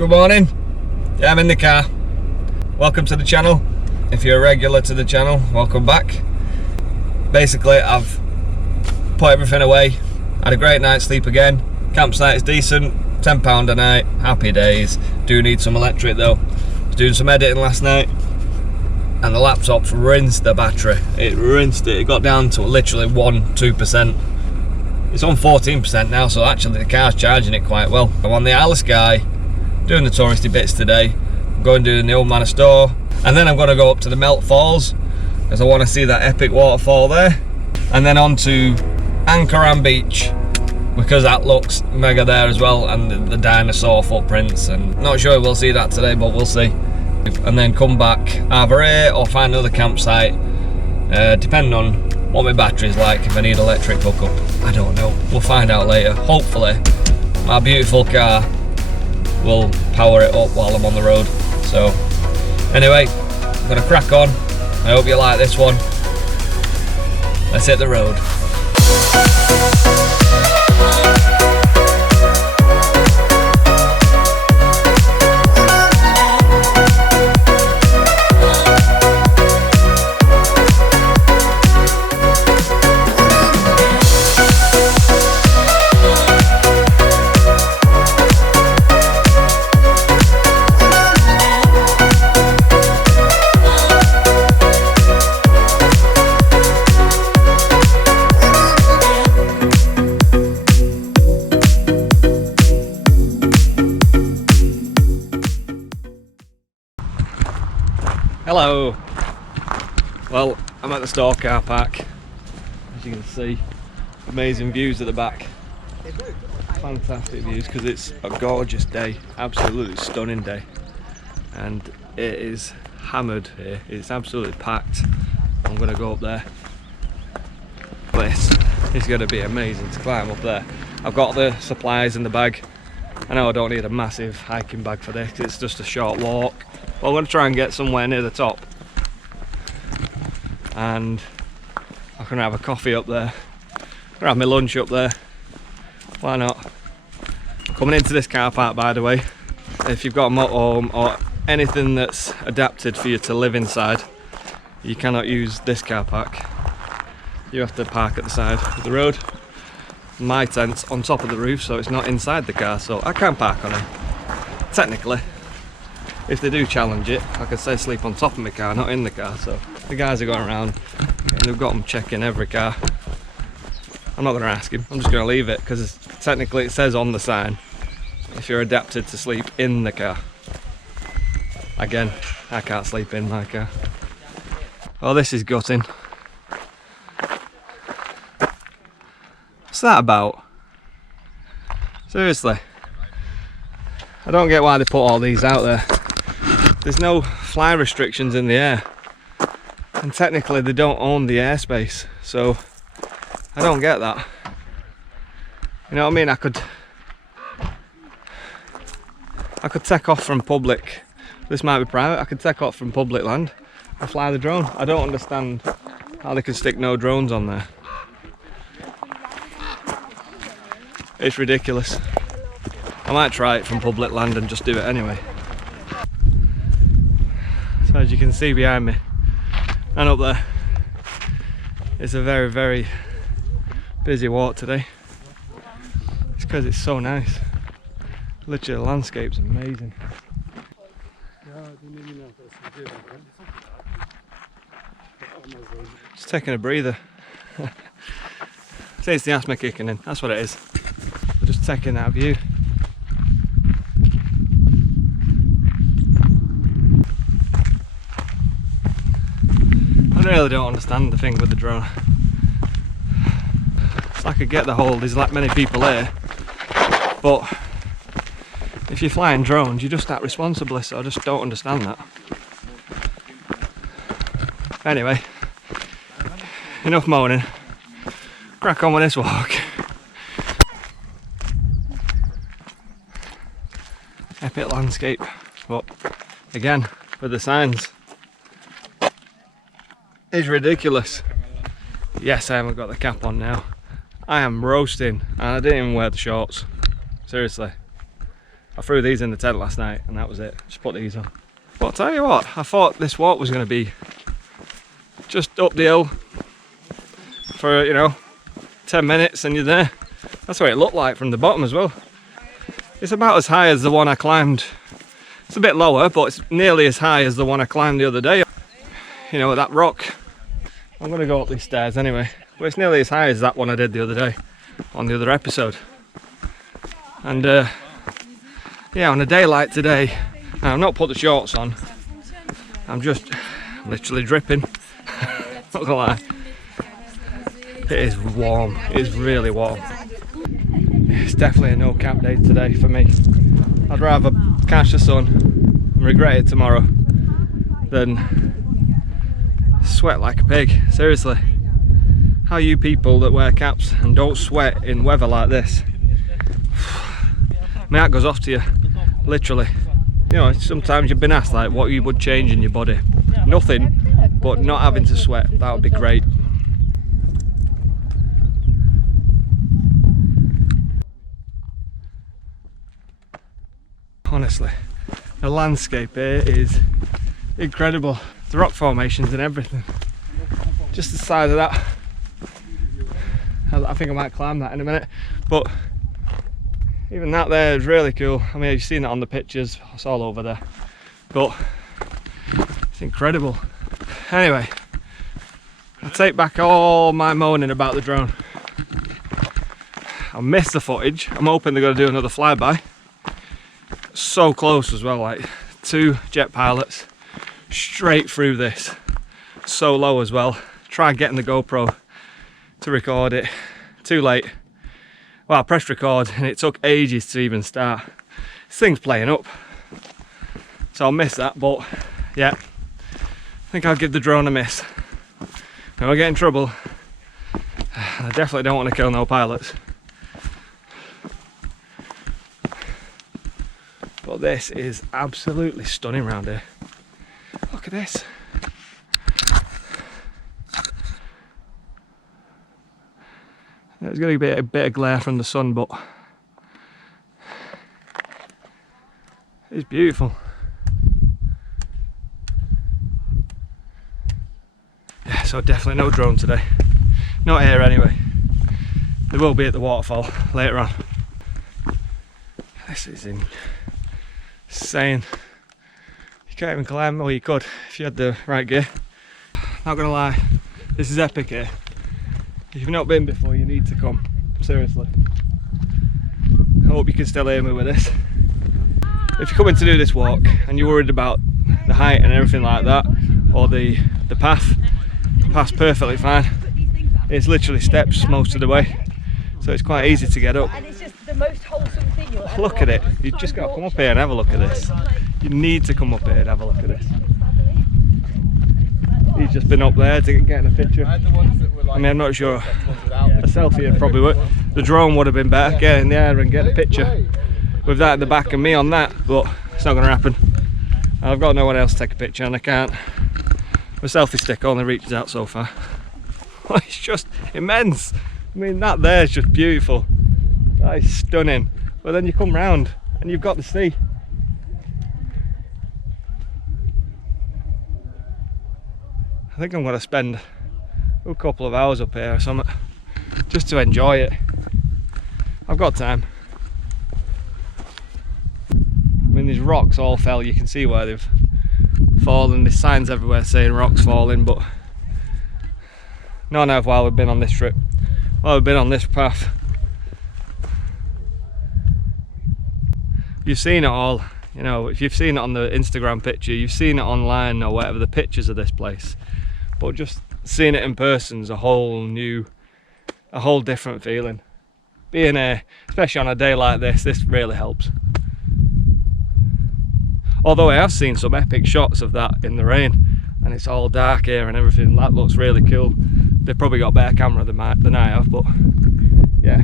Good morning. Yeah, I'm in the car. Welcome to the channel. If you're a regular to the channel, welcome back. Basically, I've put everything away. Had a great night's sleep again. Campsite is decent. £10 a night. Happy days. Do need some electric though. Was doing some editing last night, and the laptop's rinsed the battery. It rinsed it. It got down to literally 2%. It's on 14% now, so actually the car's charging it quite well. I'm on the Isle of Skye, doing the touristy bits today. I'm going doing the old Man of Storr, and then I'm going to go up to the Mealt Falls, because I want to see that epic waterfall there. And then on to Corran beach, because that looks mega there as well, and the dinosaur footprints, and not sure we'll see that today, but we'll see. And then come back either here or find another campsite, depending on what my battery's like, if I need electric hookup. I don't know, we'll find out later. Hopefully my beautiful car will power it up while I'm on the road. So anyway, I'm gonna crack on. I hope you like this one. Let's hit the road. Hello. Well, I'm at the Storr car park. As you can see, amazing views at the back. Fantastic views, because it's a gorgeous day, absolutely stunning day, and it is hammered here. It's absolutely packed. I'm going to go up there, but it's going to be amazing to climb up there. I've got the supplies in the bag. I know I don't need a massive hiking bag for this, it's just a short walk. But I'm going to try and get somewhere near the top, and I can have a coffee up there. I'm going to have my lunch up there. Why not? Coming into this car park, by the way, if you've got a motorhome or anything that's adapted for you to live inside, you cannot use this car park. You have to park at the side of the road. My tent's on top of the roof, so it's not inside the car, so I can park on it. Technically, if they do challenge it, like I said, sleep on top of my car, not in the car. So the guys are going around and they've got them checking every car. I'm not going to ask him, I'm just going to leave it, because technically it says on the sign if you're adapted to sleep in the car. Again, I can't sleep in my car. Oh, this is gutting. What's that about? Seriously, I don't get why they put all these out there. There's no fly restrictions in the air, and technically they don't own the airspace, so I don't get that. You know what I mean? I could take off from public, this might be private, I could take off from public land and fly the drone. I don't understand how they can stick no drones on there. It's ridiculous. I might try it from public land and just do it anyway. So as you can see behind me and up there, it's a very, very busy walk today. It's because it's so nice. Literally the landscape's amazing. Just taking a breather. See, it's the asthma kicking in, that's what it is. We're just taking that view. I really don't understand the thing with the drone. It's like I get the whole, there's like many people here, but if you're flying drones you just act responsibly, so I just don't understand that. Anyway, enough moaning, crack on with this walk. Epic landscape, but again with the signs, it's ridiculous. Yes, I haven't got the cap on now. I am roasting, and I didn't even wear the shorts. Seriously. I threw these in the tent last night and that was it. Just put these on. But I'll tell you what, I thought this walk was going to be just up the hill for, you know, 10 minutes and you're there. That's what it looked like from the bottom as well. It's about as high as the one I climbed. It's a bit lower, but it's nearly as high as the one I climbed the other day. You know, that rock. I'm going to go up these stairs anyway. But it's nearly as high as that one I did the other day on the other episode. And yeah, on a day like today, I've not put the shorts on. I'm just literally dripping. Not gonna lie. It is warm. It is really warm. It's definitely a no camp day today for me. I'd rather catch the sun and regret it tomorrow than sweat like a pig. Seriously. How you people that wear caps and don't sweat in weather like this, my hat goes off to you, literally. You know, sometimes you've been asked like what you would change in your body. Nothing, but not having to sweat, that would be great. Honestly, the landscape here is incredible. The rock formations and everything. Just the side of that. I think I might climb that in a minute, but even that there is really cool. I mean, you've seen that on the pictures, it's all over there, but it's incredible. Anyway, I take back all my moaning about the drone. I missed the footage. I'm hoping they're going to do another flyby. So close as well, like 2 jet pilots straight through this. So low as well. Tried getting the GoPro to record it. Too late. Well, I pressed record and it took ages to even start. This thing's playing up. So I'll miss that, but yeah. I think I'll give the drone a miss. I won't get in trouble. I definitely don't want to kill no pilots. But this is absolutely stunning around here. Look at this. There's going to be a bit of glare from the sun, but it's beautiful. Yeah, so definitely no drone today. Not here anyway. There will be at the waterfall later on. This is insane. You can't even climb, well you could if you had the right gear. Not gonna lie, this is epic here. If you've not been before, you need to come, seriously. I hope you can still hear me with this. If you're coming to do this walk and you're worried about the height and everything like that, or the path's perfectly fine. It's literally steps most of the way, so it's quite easy to get up. And it's just the most wholesome thing you'll ever Look at it, you've just got to come up here and have a look at this. You need to come up here and have a look at this. He's just been up there to get a picture. I mean, I'm not sure. A selfie would probably work. The drone would have been better, get in the air and get a picture with that in the back and me on that, but it's not going to happen. I've got no one else to take a picture and I can't. My selfie stick only reaches out so far. It's just immense. I mean, that there is just beautiful. That is stunning. But then you come round and you've got the sea. I think I'm going to spend a couple of hours up here or something, just to enjoy it. I've got time. I mean, these rocks all fell, you can see where they've fallen. There's signs everywhere saying rocks falling, but not now while we've been on this trip, while we've been on this path. You've seen it all, you know, if you've seen it on the Instagram picture, you've seen it online or whatever, the pictures of this place. But just seeing it in person's a whole different feeling. Being here, especially on a day like this really helps. Although I have seen some epic shots of that in the rain, and it's all dark here and everything. That looks really cool. They've probably got a better camera than I have, but yeah.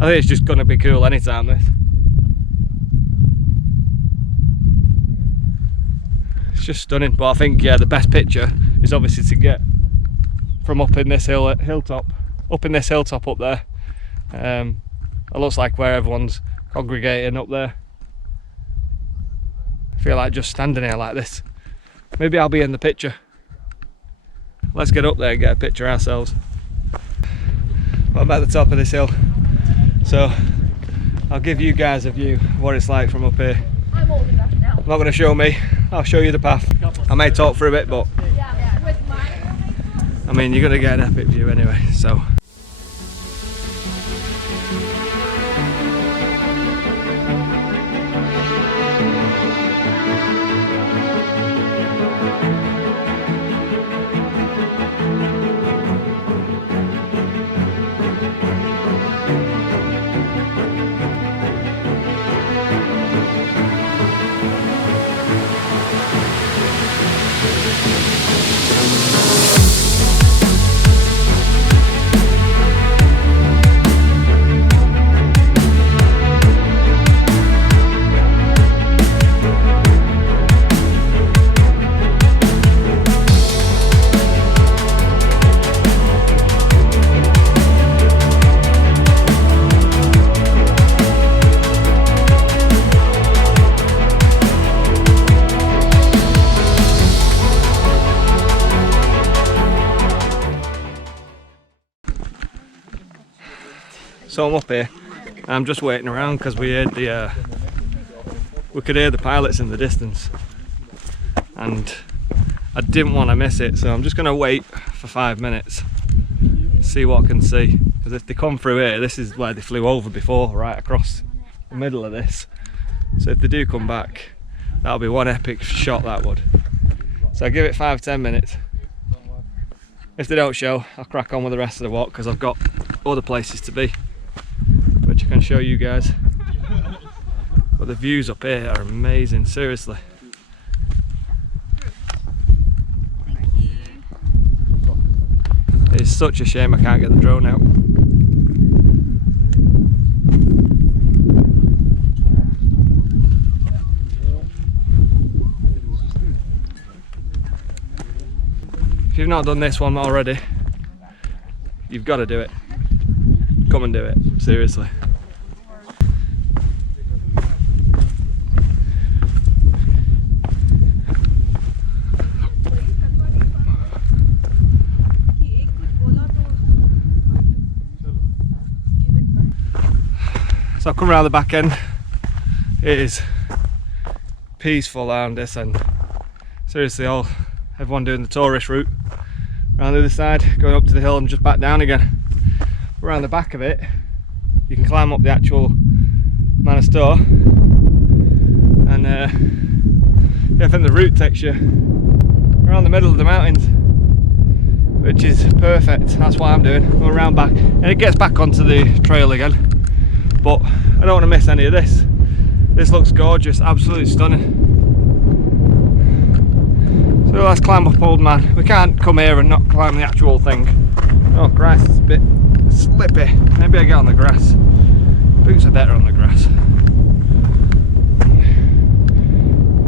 I think it's just gonna be cool anytime this. It's just stunning, but I think yeah, the best picture is obviously to get from up in this hilltop up there. It looks like where everyone's congregating up there. I feel like just standing here like this. Maybe I'll be in the picture. Let's get up there and get a picture ourselves. Well, I'm at the top of this hill, so I'll give you guys a view of what it's like from up here. I'm old enough now. Not going to show me, I'll show you the path. I may talk for a bit, but I mean, you're going to get an epic view anyway, so. So I'm up here, and I'm just waiting around because we heard we could hear the pilots in the distance, and I didn't want to miss it. So I'm just going to wait for 5 minutes, see what I can see. Because if they come through here, this is where they flew over before, right across the middle of this. So if they do come back, that'll be one epic shot, that would. So I'll give it 5-10 minutes. If they don't show, I'll crack on with the rest of the walk because I've got other places to be, which I can show you guys. But the views up here are amazing, seriously. It's such a shame I can't get the drone out. If you've not done this one already, you've got to do it. Come and do it, seriously. So I've come around the back end. It is peaceful around this, and seriously, everyone doing the tourist route around the other side, going up to the hill and just back down again. Around the back of it, you can climb up the actual Man of Storr, and yeah, I think the route takes you around the middle of the mountains, which is perfect. That's what I'm doing. Going around back, and it gets back onto the trail again. But I don't want to miss any of this. This looks gorgeous, absolutely stunning. So let's climb up Old Man. We can't come here and not climb the actual thing. Oh Christ, it's a bit slippy. Maybe I get on the grass. Boots are better on the grass.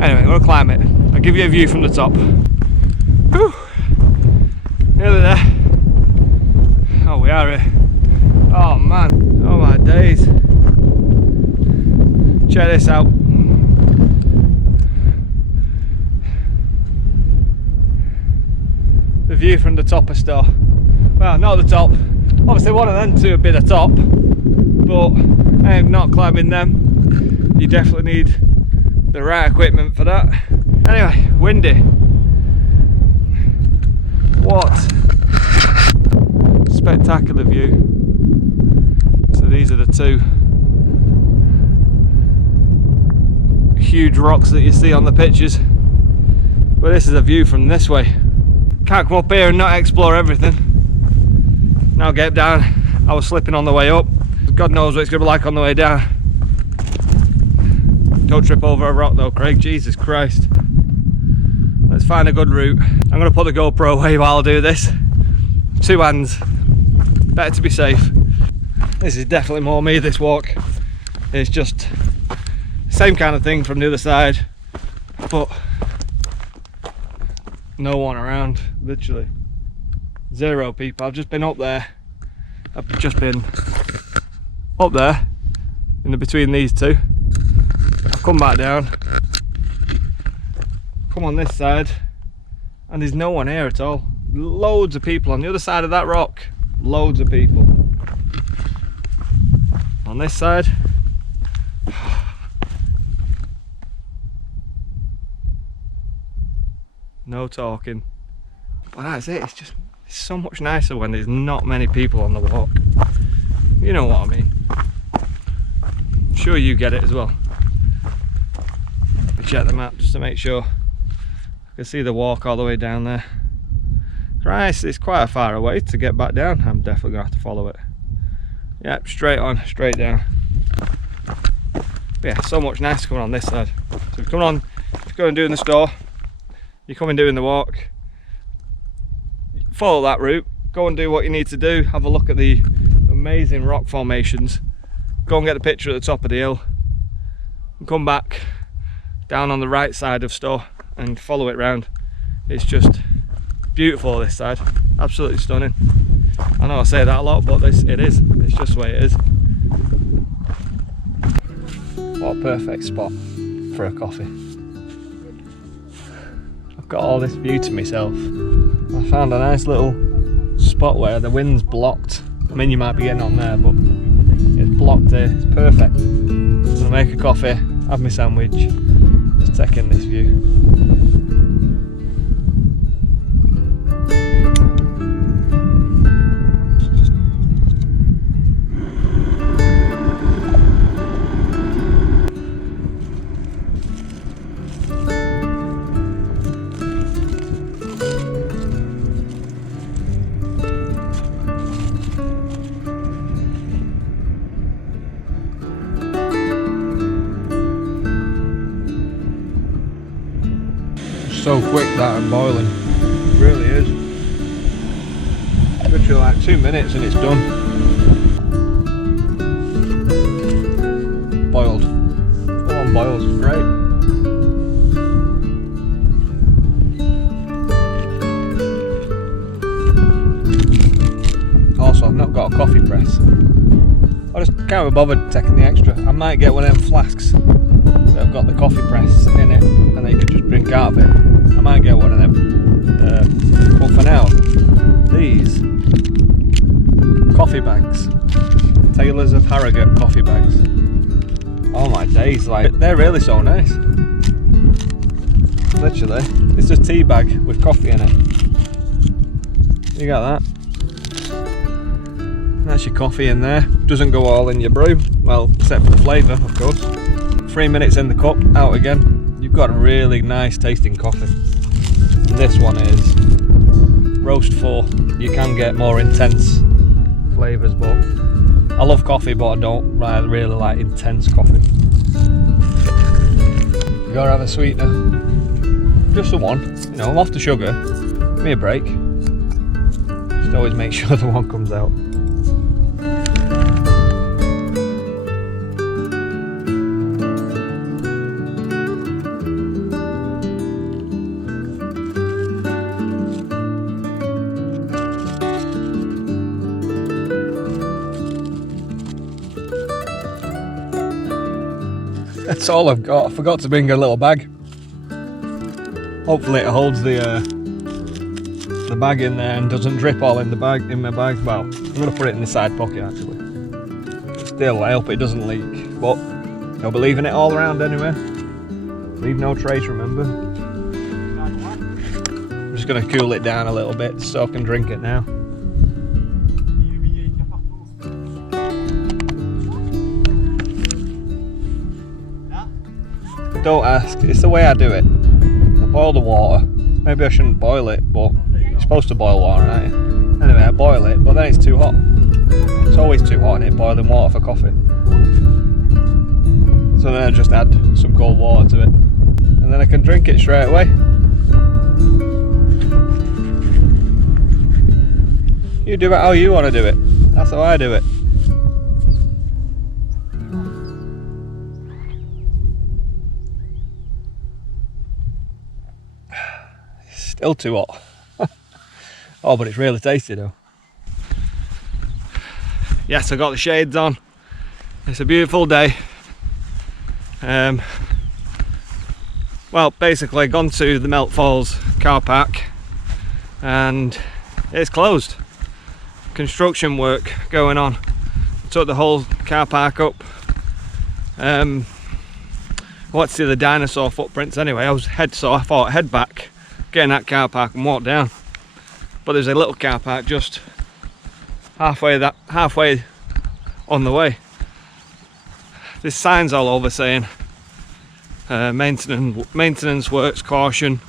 Anyway, we'll climb it. I'll give you a view from the top. Whew. Nearly there. Oh, we are here. Oh man, oh my days. Check this out. The view from the top of Storr. Well, not the top. Obviously one of them two would be the top, but I am not climbing them. You definitely need the right equipment for that. Anyway, windy. What spectacular view. So these are the two huge rocks that you see on the pictures, but this is a view from this way. Can't come up here and not explore everything. Now get down. I was slipping on the way up. God knows what it's going to be like on the way down. Don't trip over a rock though, Craig. Jesus Christ. Let's find a good route. I'm going to put the GoPro away while I do this. 2 hands. Better to be safe. This is definitely more me, this walk. It's just the same kind of thing from the other side, but no one around, literally. 0 people. I've just been up there. I've just been up there in the between these two. I've come back down come on this side and there's no one here at all. Loads of people on the other side of that rock. Loads of people. On this side, no talking. But that's it, it's so much nicer when there's not many people on the walk. You know what I mean. I'm sure you get it as well. Check the map just to make sure. I can see the walk all the way down there. Christ, it's quite a far away to get back down. I'm definitely gonna have to follow it. Yep, straight on, straight down. But yeah, so much nicer coming on this side. So if you come on, if you're going doing the store, you're coming doing the walk, follow that route, go and do what you need to do, have a look at the amazing rock formations, go and get a picture at the top of the hill, and come back down on the right side of Storr and follow it round. It's just beautiful this side, absolutely stunning. I know I say that a lot, but it is. It's just the way it is. What a perfect spot for a coffee. I've got all this view to myself. I found a nice little spot where the wind's blocked. I mean, you might be getting on there, but it's blocked here. It's perfect. I'm gonna make a coffee, have my sandwich, just take in this view. So quick that and boiling, it really is. Literally like 2 minutes and it's done. Boiled, full on boils, great. Also, I've not got a coffee press. I just can't be bothered taking the extra. I might get one of them flasks that have got the coffee press in it and then you could just drink out of it. I might get one of them, but for now, these coffee bags, Taylors of Harrogate coffee bags. Oh my days, like they're really so nice. Literally, it's just tea bag with coffee in it. You got that. That's your coffee in there. Doesn't go all in your brew, well, except for the flavour, of course. 3 minutes in the cup, out again. You've got a really nice tasting coffee. And this one is roast 4. You can get more intense flavours, but I love coffee, but I don't really like intense coffee. You gotta have a sweetener. Just the one, you know, I'm off the sugar. Give me a break. Just always make sure the one comes out. That's all I've got. I forgot to bring a little bag. Hopefully it holds the bag in there and doesn't drip all in my bag. Well, I'm gonna put it in the side pocket actually. Still, I hope it doesn't leak. But I'll be leaving it all around anyway. Leave no trace, remember. I'm just gonna cool it down a little bit so I can drink it now. Don't ask, it's the way I do it. I boil the water. Maybe I shouldn't boil it, but you're supposed to boil water, aren't you? Anyway, I boil it, but then it's too hot. It's always too hot, isn't it, boiling water for coffee? So then I just add some cold water to it. And then I can drink it straight away. You do it how you want to do it. That's how I do it. Still too hot. Oh, but it's really tasty though. Yes, I got the shades on. It's a beautiful day. Well, basically gone to the Mealt Falls car park and it's closed. Construction work going on. Took the whole car park up. What's the dinosaur footprints anyway? I thought I'd head back, get in that car park and walk down. But there's a little car park just halfway on the way. There's signs all over saying maintenance works, caution,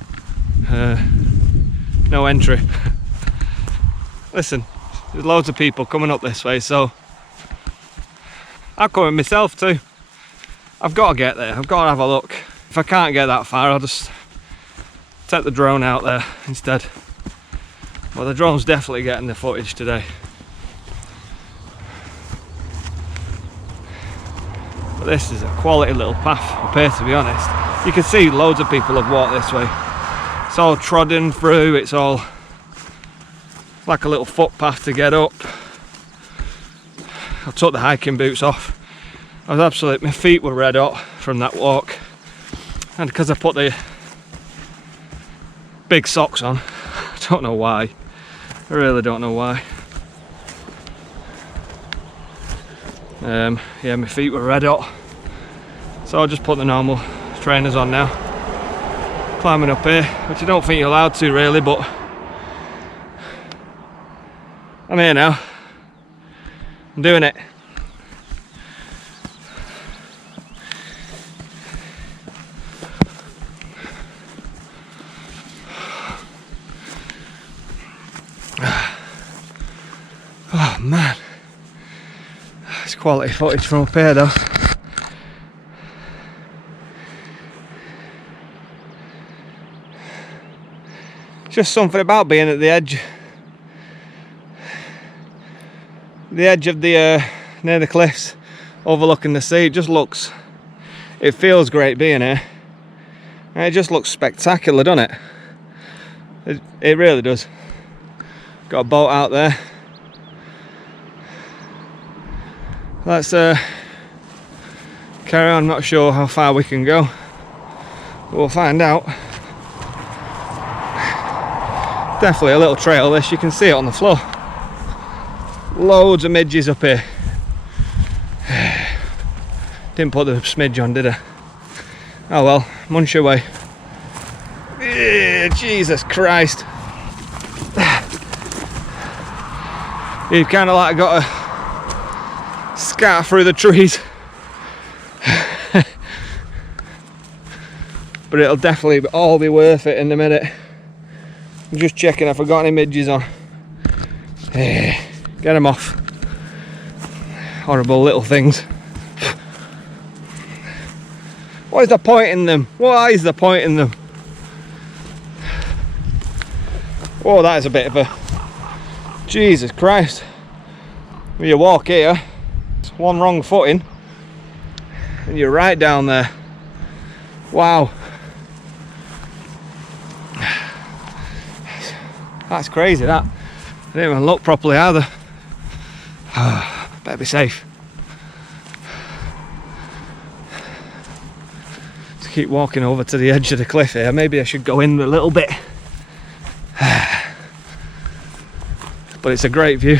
no entry. Listen, there's loads of people coming up this way, so I'm coming myself too. I've got to get there, I've got to have a look. If I can't get that far, I'll just take the drone out there instead. Well, the drone's definitely getting the footage today. But this is a quality little path up here, to be honest. You can see loads of people have walked this way. It's all trodden through, it's all like a little footpath to get up. I took the hiking boots off. My feet were red hot from that walk. And because I put the big socks on, I don't know why. I really don't know why. Yeah, my feet were red hot, so I'll just put the normal trainers on now. Climbing up here, which I don't think you're allowed to really, but I'm here now. I'm doing it. Oh man. It's quality footage from up here though. Just something about being at the edge of the near the cliffs, overlooking the sea. It feels great being here, and it just looks spectacular, doesn't it? It really does. Got a boat out there. Let's carry on. Not sure how far we can go, but we'll find out. Definitely a little trail this, you can see it on the floor. Loads of midges up here. Didn't put the smidge on, did I? Oh well, munch away. Jesus Christ. You've kind of like got to scatter through the trees. But it'll definitely all be worth it in a minute. I'm just checking if I got any midges on. Get them off. Horrible little things. What is the point in them? What is the point in them? Oh, that is a bit of a... Jesus Christ. When you walk here, it's one wrong footing and you're right down there. Wow. That's crazy, that. I didn't even look properly either. Better be safe. Just keep walking over to the edge of the cliff here. Maybe I should go in a little bit. But it's a great view.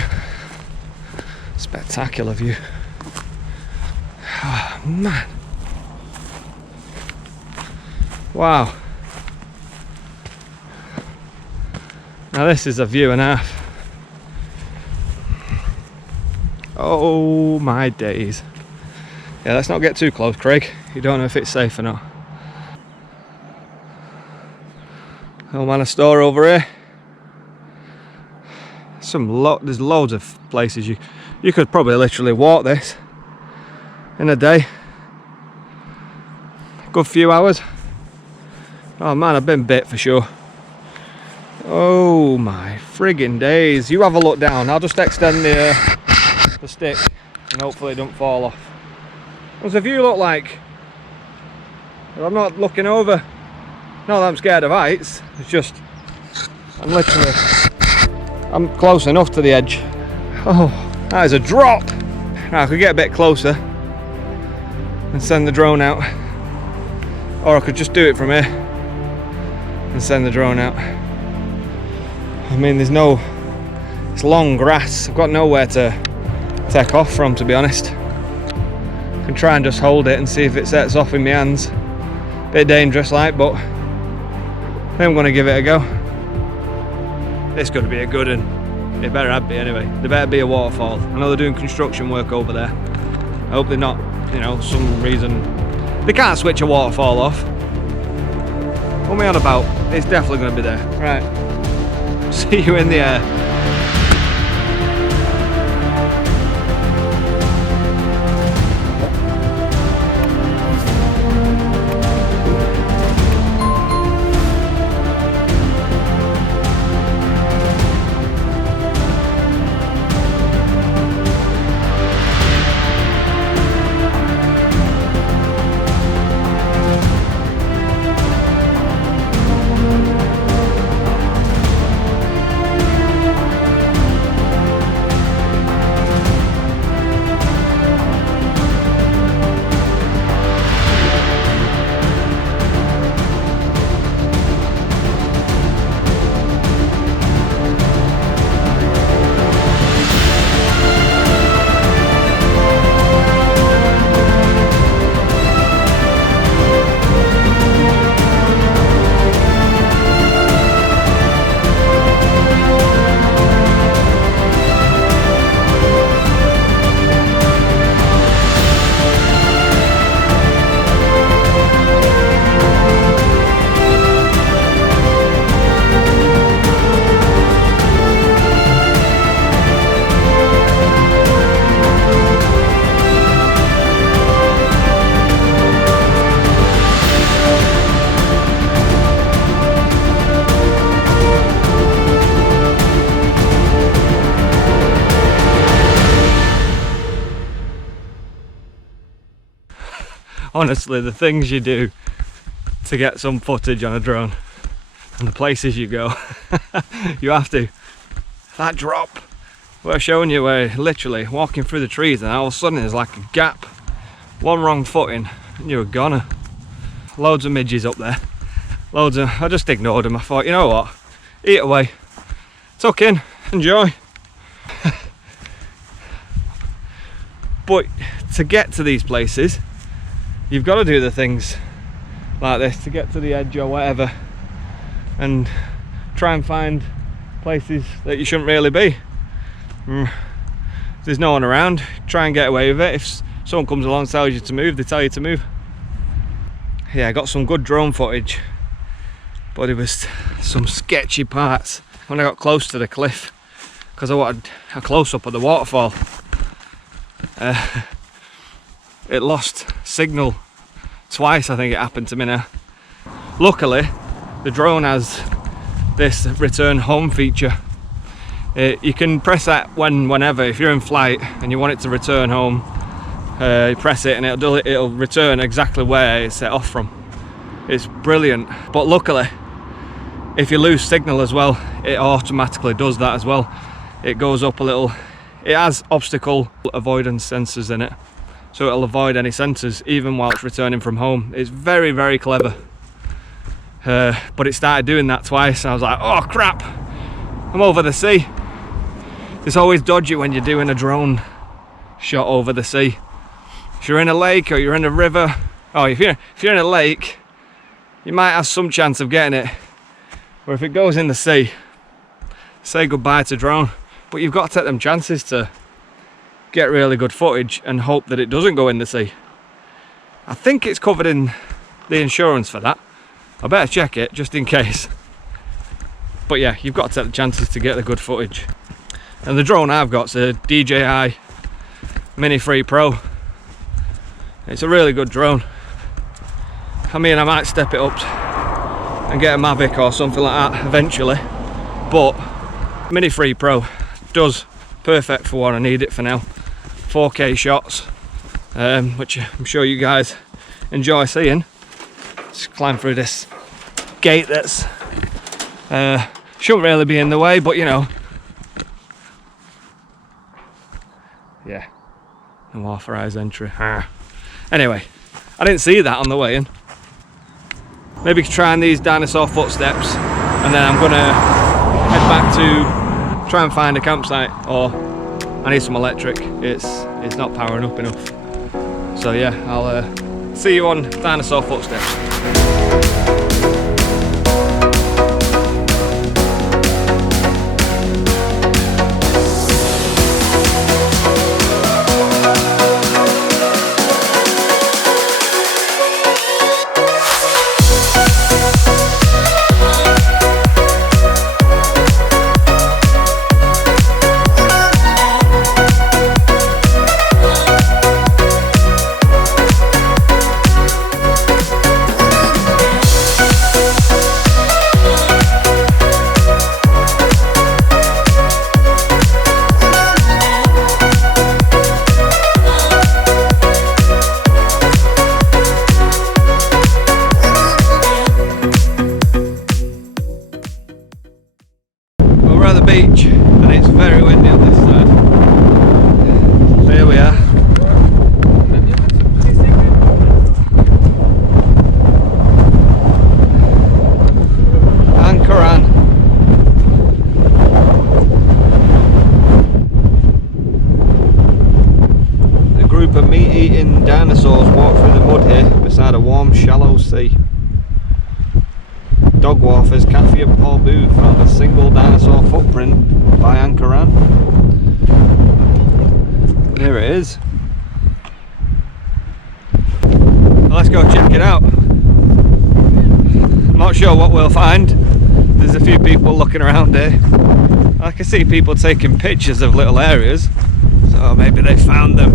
Spectacular view. Oh, man. Wow. Now this is a view and a half. Oh my days. Yeah, let's not get too close, Craig. You don't know if it's safe or not. Oh, Man of Storr over here. There's loads of places you could probably literally walk this in a day. Good few hours. Oh man, I've been bit for sure. Oh my friggin' days. You have a look down. I'll just extend the stick and hopefully it don't fall off. What's the view look like? Well, I'm not looking over. Not that I'm scared of heights. It's just I'm close enough to the edge. Oh, that is a drop. Now I could get a bit closer and send the drone out. or I could just do it from here and send the drone out. I mean, it's long grass. I've got nowhere to take off from, to be honest. I can try and just hold it and see if it sets off in my hands. Bit dangerous like, but I think I'm going to give it a go. It's going to be a good one. It better be anyway. There better be a waterfall. I know they're doing construction work over there. I hope they're not, you know, some reason they can't switch a waterfall off. What am I on about? It's definitely going to be there. Right. See you in the air. Honestly, the things you do to get some footage on a drone and the places you go, you have to. That drop we're showing you, where literally walking through the trees and all of a sudden there's like a gap, one wrong footing and you're a goner. Loads of midges up there, loads of, I just ignored them. I thought, you know what, eat away, tuck in, enjoy. But to get to these places, you've got to do the things like this to get to the edge or whatever, and try and find places that you shouldn't really be. If there's no one around, try and get away with it. If someone comes along and tells you to move, they tell you to move. Yeah, I got some good drone footage, but it was some sketchy parts when I got close to the cliff, because I wanted a close-up of the waterfall. It lost signal twice, I think it happened to me now. Luckily, the drone has this return home feature. You can press that whenever, if you're in flight and you want it to return home, you press it and it'll return exactly where it's set off from. It's brilliant. But luckily, if you lose signal as well, it automatically does that as well. It goes up a little. It has obstacle avoidance sensors in it, so it'll avoid any sensors even while it's returning from home. It's very, very clever. But it started doing that twice. I was like, oh crap, I'm over the sea. It's always dodgy when you're doing a drone shot over the sea. If you're in a lake or you're in a river, oh, if you're in a lake, you might have some chance of getting it. Or if it goes in the sea, say goodbye to drone. But you've got to take them chances to get really good footage and hope that it doesn't go in the sea. I think it's covered in the insurance for that. I better check it just in case. But yeah, you've got to take the chances to get the good footage. And the drone I've got's a DJI Mini 3 Pro. It's a really good drone. I mean, I might step it up and get a Mavic or something like that eventually, but Mini 3 Pro does perfect for what I need it for now. 4K shots, which I'm sure you guys enjoy seeing. Just climb through this gate that's shouldn't really be in the way, but you know. Yeah, no authorised entry. Anyway, I didn't see that on the way in. maybe trying these dinosaur footsteps, and then I'm gonna head back to try and find a campsite, or I need some electric. It's not powering up enough. So yeah, I'll see you on dinosaur footsteps. Beach, and it's very windy on this side. So here we are. And Corran. A group of meat-eating dinosaurs walk through the mud here beside a warm, shallow sea. Dog walkers Kathy and Paul Booth found a single dinosaur footprint by Corran. Here it is. Well, let's go check it out. I'm not sure what we'll find. There's a few people looking around here. I can see people taking pictures of little areas, so maybe they found them.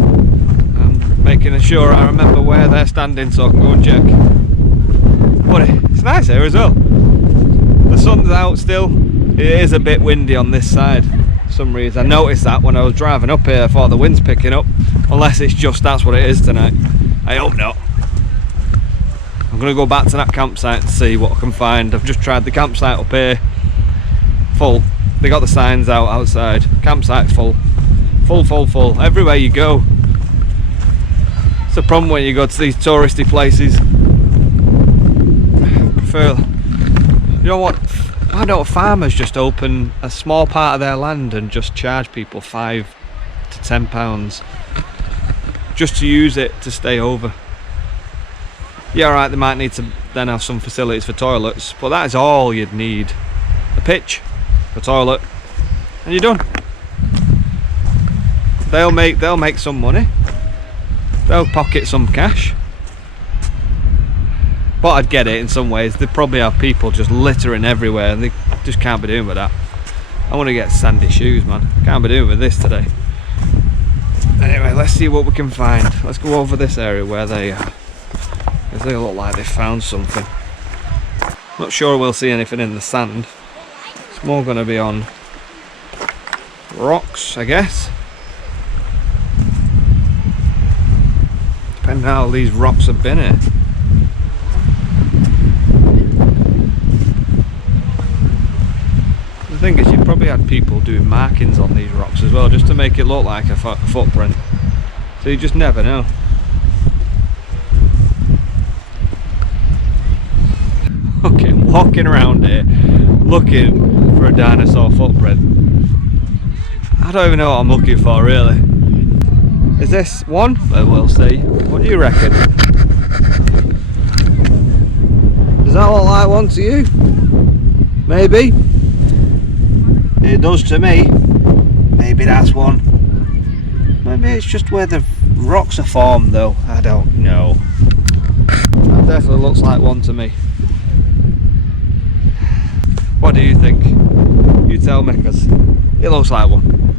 I'm making sure I remember where they're standing so I can go and check. But it's nice here as well. The sun's out still. It is a bit windy on this side for some reason. I noticed that when I was driving up here. I thought the wind's picking up, unless it's just that's what it is tonight. I hope not. I'm gonna go back to that campsite and see what I can find. I've just tried the campsite up here, full. They got the signs out outside. Campsite's full. Full. Everywhere you go. It's a problem when you go to these touristy places. You know what? Why don't farmers just open a small part of their land and just charge people £5 to £10 just to use it to stay over? Yeah, alright, they might need to then have some facilities for toilets, but that is all you'd need. A pitch, a toilet, and you're done. They'll make some money. They'll pocket some cash. But I'd get it in some ways. They probably have people just littering everywhere and they just can't be doing with that. I want to get sandy shoes, man. Can't be doing with this today. Anyway, let's see what we can find. Let's go over this area where they are, because they look like they found something. Not sure we'll see anything in the sand. It's more going to be on rocks, I guess. Depending on how these rocks have been here. The thing is, you probably had people doing markings on these rocks as well, just to make it look like a footprint. So you just never know. Okay, walking around here looking for a dinosaur footprint. I don't even know what I'm looking for, really. Is this one? Well, we'll see. What do you reckon? Does that look like one to you? Maybe. It does to me. Maybe that's one. Maybe it's just where the rocks are formed though. I don't know. That definitely looks like one to me. What do you think? You tell me, because it looks like one.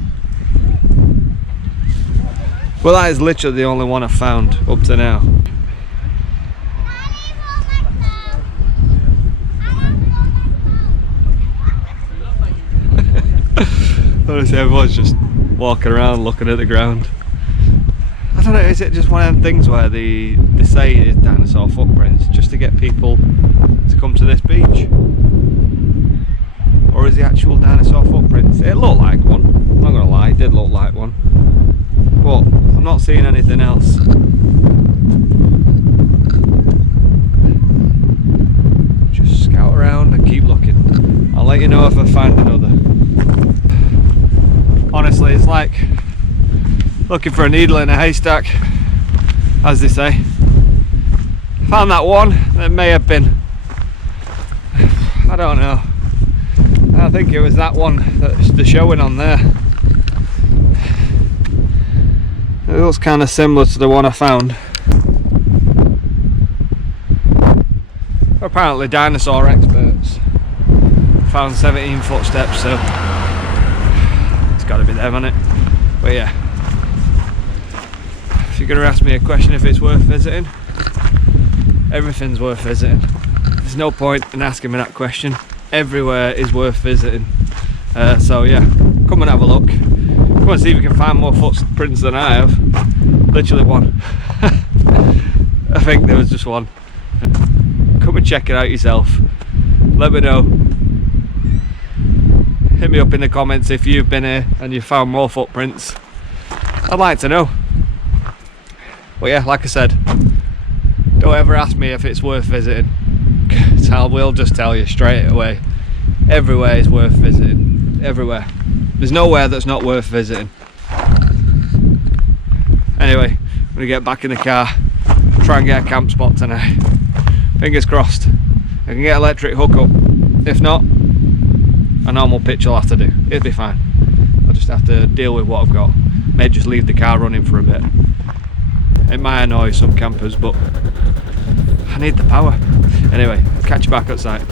Well, that is literally the only one I've found up to now. Honestly, everyone's just walking around looking at the ground. I don't know, is it just one of them things where they say it is dinosaur footprints just to get people to come to this beach? Or is the actual dinosaur footprints? It looked like one, I'm not gonna lie, it did look like one. But I'm not seeing anything else. around and keep looking. I'll let you know if I find another. Honestly, it's like looking for a needle in a haystack, as they say. Found that one that may have been, I don't know, I think it was that one that's the showing on there. It looks kind of similar to the one I found. Apparently Dinosaur experts found 17 footsteps, so it's got to be them, hasn't it? But yeah, if you're going to ask me a question if it's worth visiting, everything's worth visiting. There's no point in asking me that question. Everywhere is worth visiting. So yeah, come and have a look. Come and see if you can find more footprints than I have. Literally one. I think there was just one. Come and check it out yourself. Let me know. Hit me up in the comments if you've been here and you found more footprints. I'd like to know. But yeah, like I said, don't ever ask me if it's worth visiting. I will just tell you straight away. Everywhere is worth visiting. Everywhere. There's nowhere that's not worth visiting. Anyway, I'm gonna get back in the car, try and get a camp spot tonight. Fingers crossed I can get electric hookup. If not, a normal pitch I'll have to do. It'll be fine. I'll just have to deal with what I've got. May just leave the car running for a bit. It might annoy some campers, but I need the power. Anyway, I'll catch you back outside.